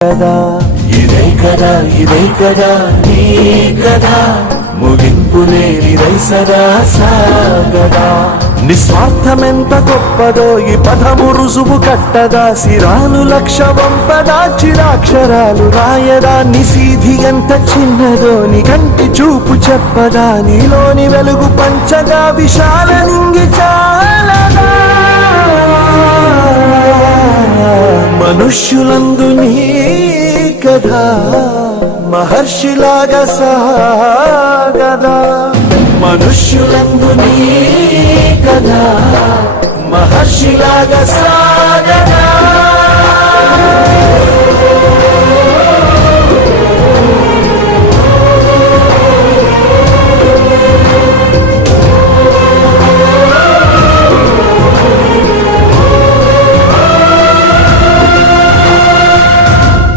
కదా ఇదే కదా నీ కదా ముగింపు లేనిదై సదా సాగదా నిస్వార్థమెంత గొప్పదో ఈ పదము రుజువు కట్టదా సిరాలు లక్ష వంపదా చిరాక్షరాలు రాయదా నిశీధి ఎంత చిన్నదో నీ కంటి చూపు చెప్పదా నీలోని వెలుగు పంచగా విశాల నింగి చాలదా మనుష్యులందు నీ కథ మహర్షిలాగా సాగదా మనుష్యులందు నీ కథ మహర్షిలాగా సాగదా